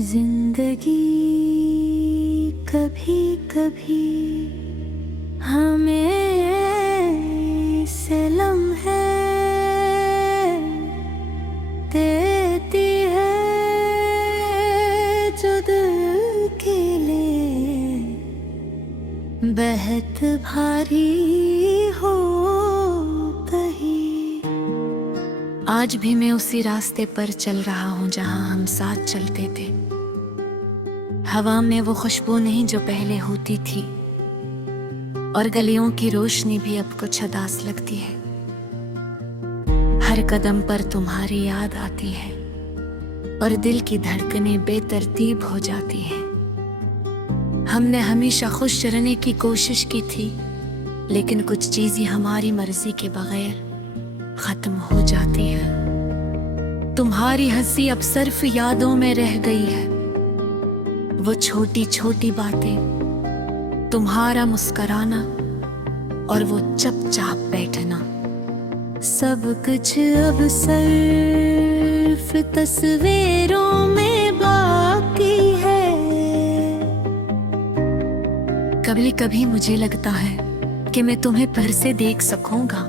जिंदगी कभी कभी हमें से लम्हे देती है जो दिल के लिए बेहद भारी हो कहीं। आज भी मैं उसी रास्ते पर चल रहा हूँ जहाँ हम साथ चलते थे। हवा में वो खुशबू नहीं जो पहले होती थी, और गलियों की रोशनी भी अब कुछ अदास लगती है। हर कदम पर तुम्हारी याद आती है और दिल की धड़कनें बेतरतीब हो जाती हैं। हमने हमेशा खुश रहने की कोशिश की थी, लेकिन कुछ चीजें हमारी मर्जी के बगैर खत्म हो जाती है। तुम्हारी हंसी अब सिर्फ यादों में रह गई है, वो छोटी छोटी बातें, तुम्हारा मुस्कुराना और वो चुपचाप बैठना, सब कुछ अब सिर्फ तस्वीरों में बाकी है। कभी कभी मुझे लगता है कि मैं तुम्हें फिर से देख सकूंगा,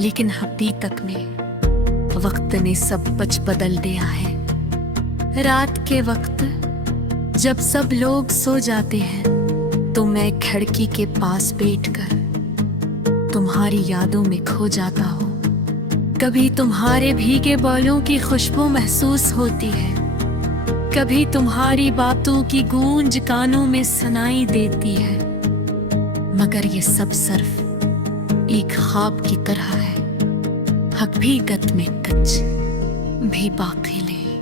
लेकिन हकीकत में वक्त ने सब कुछ बदल दिया है। रात के वक्त जब सब लोग सो जाते हैं तो मैं खिड़की के पास बैठकर तुम्हारी यादों में खो जाता हूँ। कभी तुम्हारे भीगे बालों की खुशबू महसूस होती है, कभी तुम्हारी बातों की गूंज कानों में सुनाई देती है, मगर ये सब सिर्फ एक ख्वाब की तरह है। हकीकत में कुछ भी बाकी नहीं।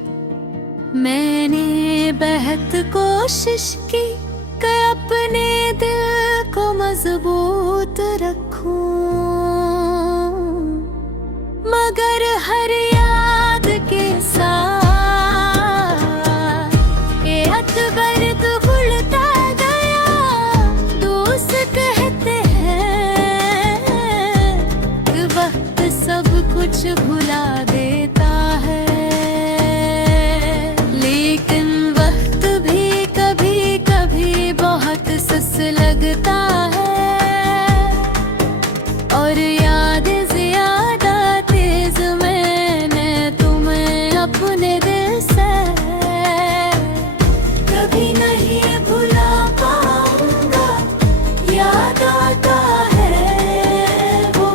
मैंने बेहद कोशिश की कि अपने दिल को मजबूत रखूं, मगर हर याद के साथ ये अतबर्द घुलता गया। दोस्त कहते हैं कि वक्त सब कुछ भुला देता है, लगता है और याद ज्यादा तेज मैंने तुम्हें अपने दिल से कभी नहीं भुला पाऊंगा। याद आता है वो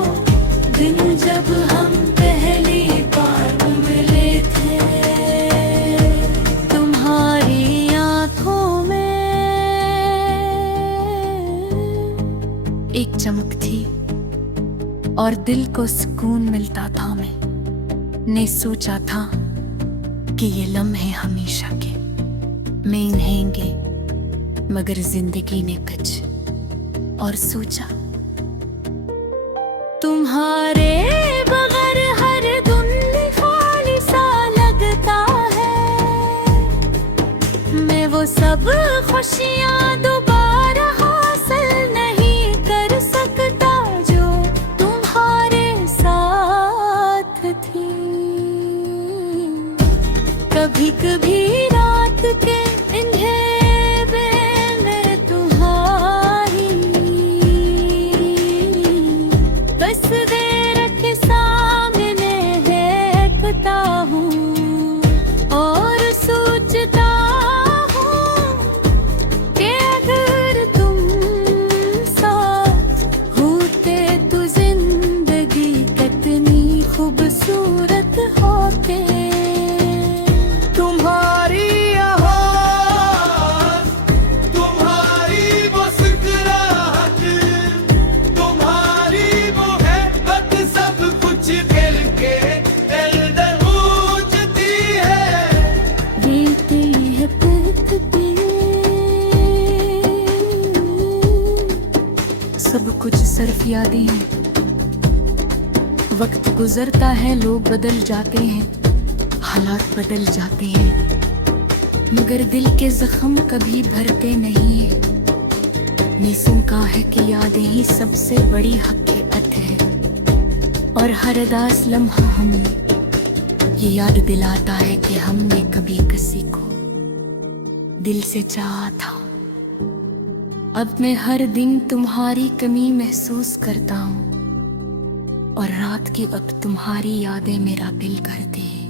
दिन जब हम पहली बार मिले थे। तुम्हारी आंखों में एक चमक थी और दिल को सुकून मिलता था। मैंने सोचा था कि ये लम्हे हमेशा के मैं इन्हेंगे, मगर जिंदगी ने कुछ और सोचा। तुम्हारे बगैर हर दिन खाली सा लगता है, मैं वो सब खुशियाँ दोबारा कभी कभी रात के अंधेरे में तुम्हारी तस्वीर के सामने देखता हूँ और सोचता हूँ कि अगर तुम साथ होते तो जिंदगी कितनी खूबसूरत होती। सब कुछ सिर्फ यादें हैं, वक्त गुजरता है, लोग बदल जाते हैं, हालात बदल जाते हैं, मगर दिल के जख्म कभी भरते नहीं है। निसुन का है कि यादें ही सबसे बड़ी हकीकत है, और हर उदास लम्हा हमें ये याद दिलाता है कि हमने कभी किसी को दिल से चाहा था। अब मैं हर दिन तुम्हारी कमी महसूस करता हूँ, और रात की अब तुम्हारी यादें मेरा दिल करती हैं।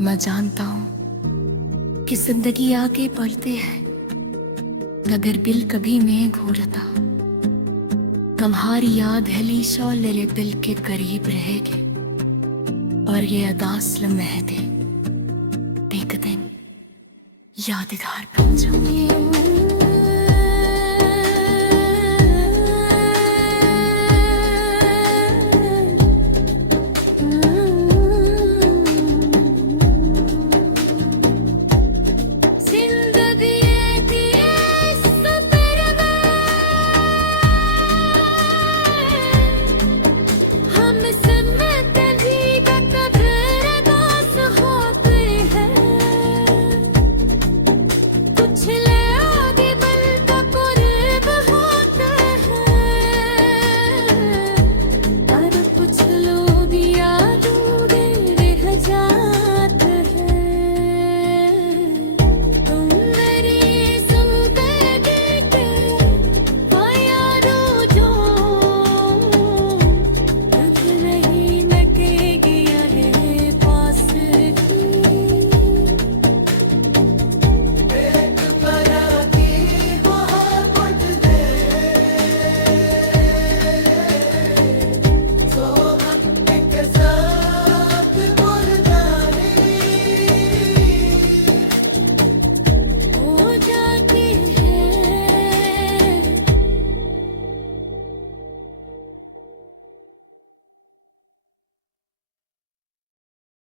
मैं जानता हूँ कि जिंदगी आगे बढ़ते हैं, अगर दिल कभी मैं घूरता, तुम्हारी याद हमेशा मेरे दिल के करीब रहेगी, और ये अदास लम्हे एक दिन यादगार बन जाएंगे। कुछ